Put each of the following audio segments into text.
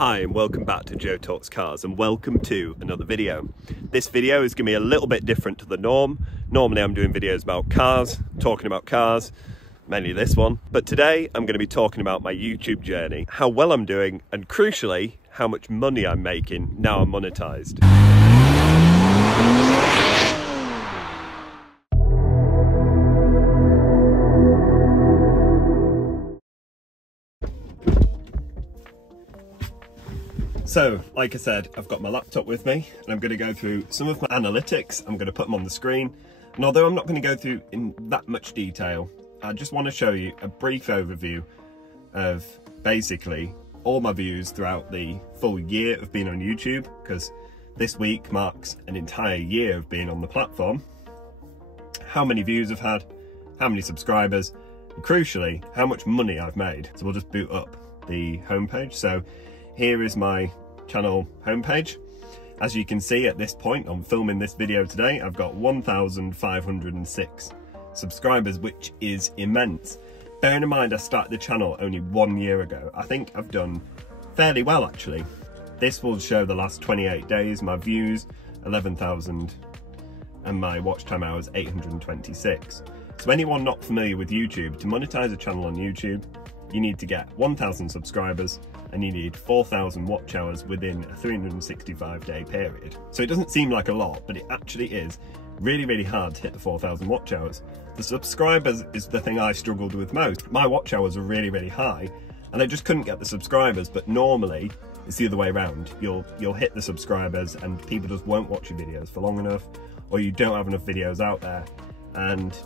Hi and welcome back to Joe Talks Cars and welcome to another video. This video is going to be a little bit different to the norm. Normally I'm doing videos about cars, talking about cars, mainly this one. But today I'm going to be talking about my YouTube journey, how well I'm doing and crucially how much money I'm making now I'm monetized. So, like I said, I've got my laptop with me and I'm going to go through some of my analytics. I'm going to put them on the screen. And although I'm not going to go through in that much detail, I just want to show you a brief overview of basically all my views throughout the full year of being on YouTube, because this week marks an entire year of being on the platform. How many views I've had, how many subscribers, and crucially, how much money I've made. So we'll just boot up the homepage. So here is my channel homepage. As you can see at this point, I'm filming this video today, I've got 1,506 subscribers, which is immense. Bearing in mind I started the channel only 1 year ago, I think I've done fairly well actually. This will show the last 28 days, my views 11,000 and my watch time hours 826. So anyone not familiar with YouTube, to monetize a channel on YouTube, you need to get 1,000 subscribers and you need 4,000 watch hours within a 365-day period. So it doesn't seem like a lot, but it actually is really hard to hit the 4,000 watch hours. The subscribers is the thing I struggled with most. My watch hours are really high and I just couldn't get the subscribers, but normally it's the other way around. You'll hit the subscribers and people just won't watch your videos for long enough, or you don't have enough videos out there and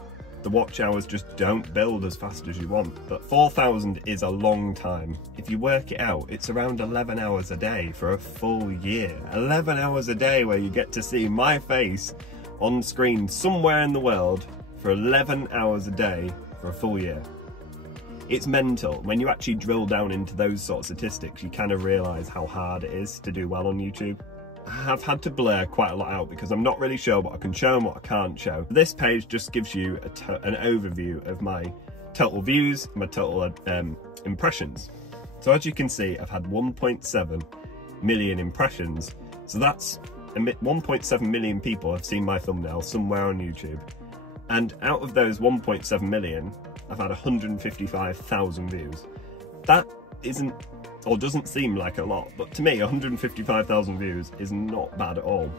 the watch hours just don't build as fast as you want. But 4,000 is a long time. If you work it out, it's around 11 hours a day for a full year. 11 hours a day where you get to see my face on screen somewhere in the world for 11 hours a day for a full year. It's mental. When you actually drill down into those sort of statistics, you kind of realise how hard it is to do well on YouTube. I've had to blur quite a lot out because I'm not really sure what I can show and what I can't show. This page just gives you an overview of my total views, my total impressions. So as you can see, I've had 1.7 million impressions. So that's 1.7 million people have seen my thumbnail somewhere on YouTube. And out of those 1.7 million, I've had 155,000 views. That isn't, or doesn't seem like a lot, but to me 155,000 views is not bad at all.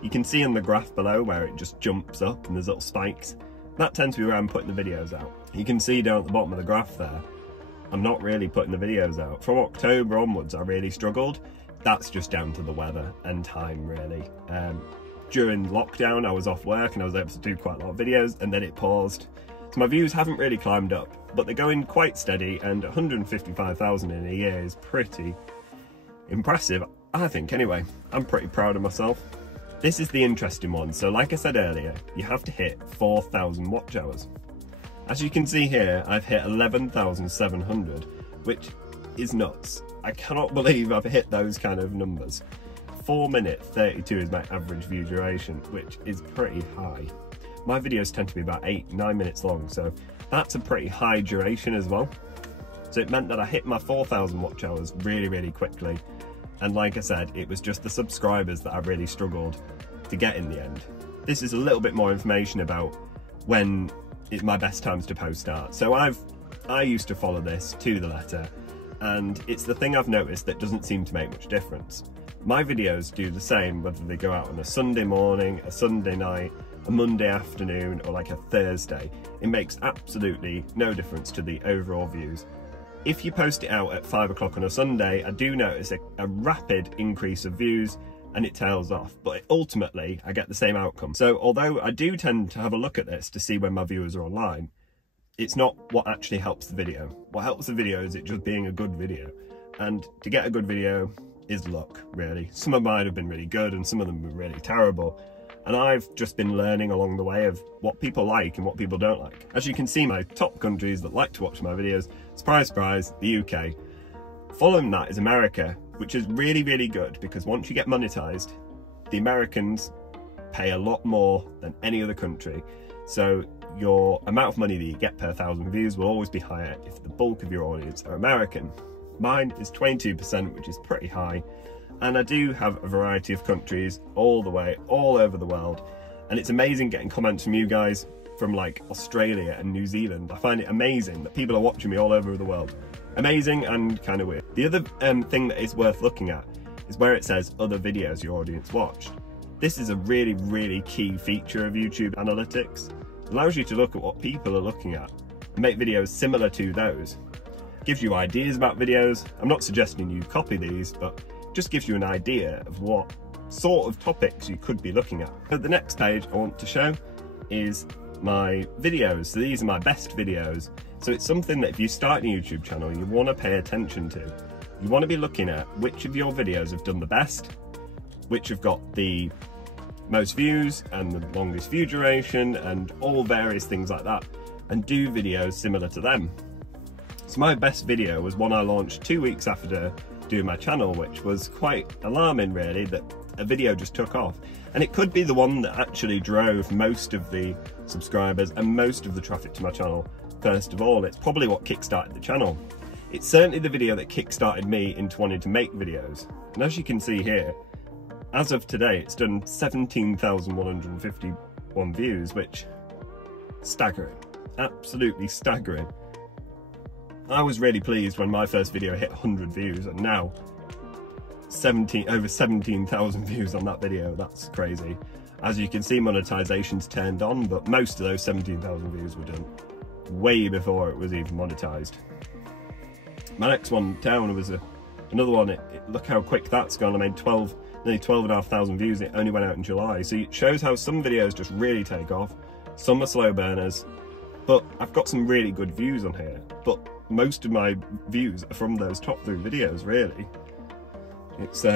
You can see in the graph below where it just jumps up and there's little spikes. That tends to be where I'm putting the videos out. You can see down at the bottom of the graph there, I'm not really putting the videos out. From October onwards I really struggled. That's just down to the weather and time really. During lockdown I was off work and I was able to do quite a lot of videos and then it paused. So my views haven't really climbed up, but they're going quite steady, and 155,000 in a year is pretty impressive, I think anyway. I'm pretty proud of myself. This is the interesting one. So like I said earlier, you have to hit 4,000 watch hours. As you can see here, I've hit 11,700, which is nuts. I cannot believe I've hit those kind of numbers. 4:32 is my average view duration, which is pretty high. My videos tend to be about 8-9 minutes long, so that's a pretty high duration as well. So it meant that I hit my 4,000 watch hours really quickly. And like I said, it was just the subscribers that I really struggled to get in the end. This is a little bit more information about when it's my best times to post art. So I used to follow this to the letter, and it's the thing I've noticed that doesn't seem to make much difference. My videos do the same whether they go out on a Sunday morning, a Sunday night, a Monday afternoon, or like a Thursday. It makes absolutely no difference to the overall views. If you post it out at 5 o'clock on a Sunday, I do notice a rapid increase of views and it tails off, but ultimately I get the same outcome. So although I do tend to have a look at this to see when my viewers are online, it's not what actually helps the video. What helps the video is it just being a good video. And to get a good video is luck, really. Some of mine have been really good and some of them have been really terrible. And I've just been learning along the way of what people like and what people don't like. As you can see, my top countries that like to watch my videos, surprise, surprise, the UK. Following that is America, which is really good because once you get monetized, the Americans pay a lot more than any other country. So your amount of money that you get per 1,000 views will always be higher if the bulk of your audience are American. Mine is 22%, which is pretty high. And I do have a variety of countries all over the world. And it's amazing getting comments from you guys from like Australia and New Zealand. I find it amazing that people are watching me all over the world. Amazing and kind of weird. The other thing that is worth looking at is where it says other videos your audience watched. This is a really, really key feature of YouTube analytics. It allows you to look at what people are looking at and make videos similar to those. It gives you ideas about videos. I'm not suggesting you copy these, but just gives you an idea of what sort of topics you could be looking at. But the next page I want to show is my videos. So these are my best videos. So it's something that if you start a YouTube channel, you want to pay attention to. You want to be looking at which of your videos have done the best, which have got the most views and the longest view duration and all various things like that, and do videos similar to them. So my best video was one I launched 2 weeks after doing my channel, which was quite alarming really, that a video just took off. And it could be the one that actually drove most of the subscribers and most of the traffic to my channel. First of all, it's probably what kickstarted the channel. It's certainly the video that kickstarted me into wanting to make videos. And as you can see here, as of today, it's done 17,151 views, which staggering, absolutely staggering. I was really pleased when my first video hit 100 views, and now over 17,000 views on that video. That's crazy. As you can see, monetization's turned on, but most of those 17,000 views were done way before it was even monetized. My next one down was another one. Look how quick that's gone. I made nearly 12,500 views. It only went out in July. So it shows how some videos just really take off. Some are slow burners, but I've got some really good views on here. But most of my views are from those top 3 videos, really. It's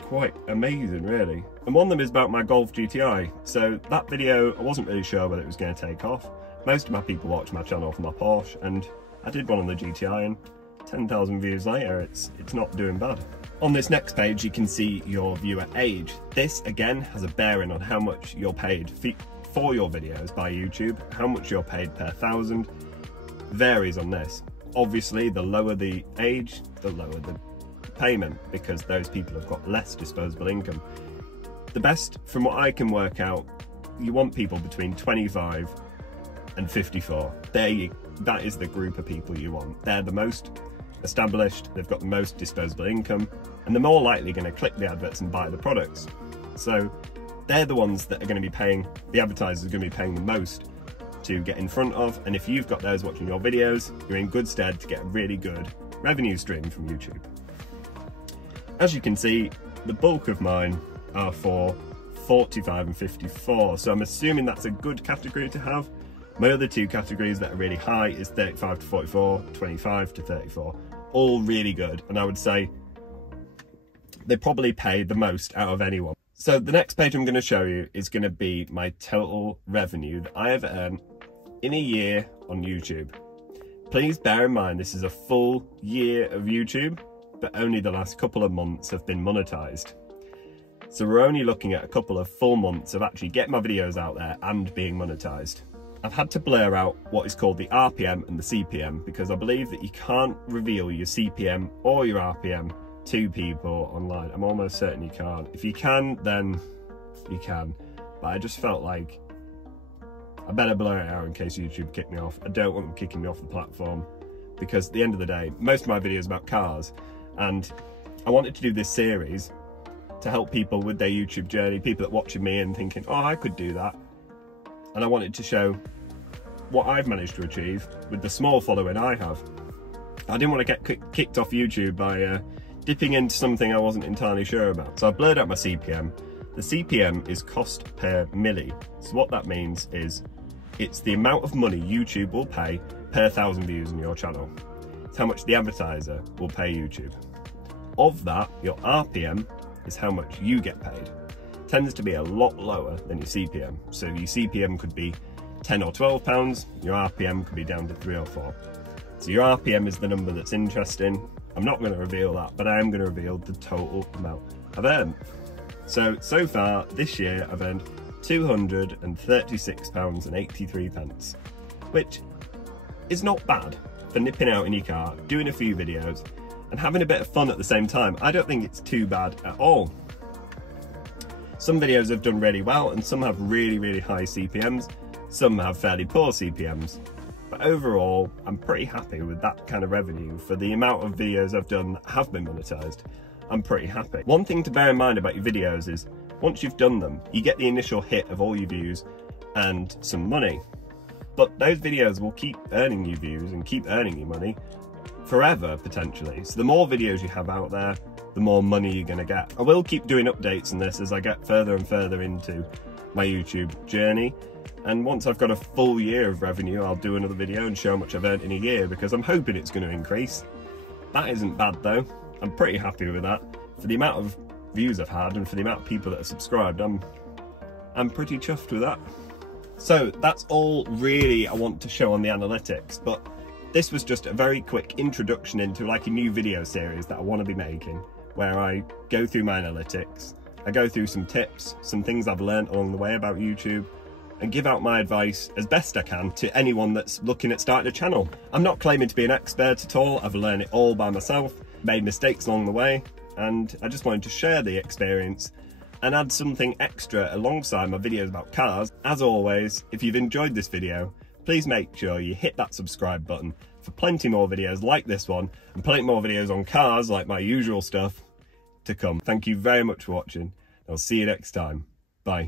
quite amazing, really. And one of them is about my Golf GTI. So that video, I wasn't really sure whether it was going to take off. Most of my people watch my channel for my Porsche, and I did one on the GTI, and 10,000 views later, it's not doing bad. On this next page, you can see your viewer age. This, again, has a bearing on how much you're paid for your videos by YouTube. How much you're paid per 1,000 varies on this. Obviously, the lower the age, the lower the payment, because those people have got less disposable income. The best, from what I can work out, you want people between 25 and 54. That is the group of people you want. They're the most established, they've got the most disposable income, and they're more likely going to click the adverts and buy the products. So they're the ones that are going to be paying, the advertisers are going to be paying the most to get in front of, and if you've got those watching your videos, you're in good stead to get a really good revenue stream from YouTube. As you can see, the bulk of mine are for 45 and 54, so I'm assuming that's a good category to have. My other 2 categories that are really high is 35 to 44, 25 to 34, all really good, and I would say they probably pay the most out of anyone. So the next page I'm going to show you is going to be my total revenue that I have earned in a year on YouTube. Please bear in mind this is a full year of YouTube, but only the last couple of months have been monetized. So we're only looking at a couple of full months of actually getting my videos out there and being monetized. I've had to blur out what is called the RPM and the CPM because I believe that you can't reveal your CPM or your RPM to people online. I'm almost certain you can't. If you can, then you can. But I just felt like I better blur it out in case YouTube kick me off. I don't want them kicking me off the platform because at the end of the day, most of my videos are about cars, and I wanted to do this series to help people with their YouTube journey, people that are watching me and thinking, oh, I could do that. And I wanted to show what I've managed to achieve with the small following I have. I didn't want to get kicked off YouTube by dipping into something I wasn't entirely sure about. So I blurred out my CPM. The CPM is cost per milli. So what that means is it's the amount of money YouTube will pay per 1,000 views on your channel. It's how much the advertiser will pay YouTube. Of that, your RPM is how much you get paid. Tends to be a lot lower than your CPM. So your CPM could be 10 or 12 pounds, your RPM could be down to 3 or 4. So your RPM is the number that's interesting. I'm not going to reveal that, but I am going to reveal the total amount I've earned. So far this year I've earned £236.83, which is not bad for nipping out in your car, doing a few videos, and having a bit of fun at the same time, I don't think it's too bad at all. Some videos have done really well and some have really, really high CPMs. Some have fairly poor CPMs. But overall, I'm pretty happy with that kind of revenue for the amount of videos I've done that have been monetized. I'm pretty happy. One thing to bear in mind about your videos is once you've done them, you get the initial hit of all your views and some money. But those videos will keep earning you views and keep earning you money forever, potentially. So the more videos you have out there, the more money you're gonna get. I will keep doing updates on this as I get further and further into my YouTube journey. And once I've got a full year of revenue, I'll do another video and show how much I've earned in a year, because I'm hoping it's going to increase. That isn't bad though. I'm pretty happy with that. For the amount of views I've had and for the amount of people that have subscribed, I'm pretty chuffed with that. So that's all really I want to show on the analytics, but this was just a very quick introduction into like a new video series that I want to be making, where I go through my analytics, I go through some tips, some things I've learned along the way about YouTube, and give out my advice as best I can to anyone that's looking at starting a channel. I'm not claiming to be an expert at all. I've learned it all by myself, made mistakes along the way, and I just wanted to share the experience and add something extra alongside my videos about cars. As always, if you've enjoyed this video, please make sure you hit that subscribe button for plenty more videos like this one, and plenty more videos on cars like my usual stuff to come. Thank you very much for watching. I'll see you next time. Bye.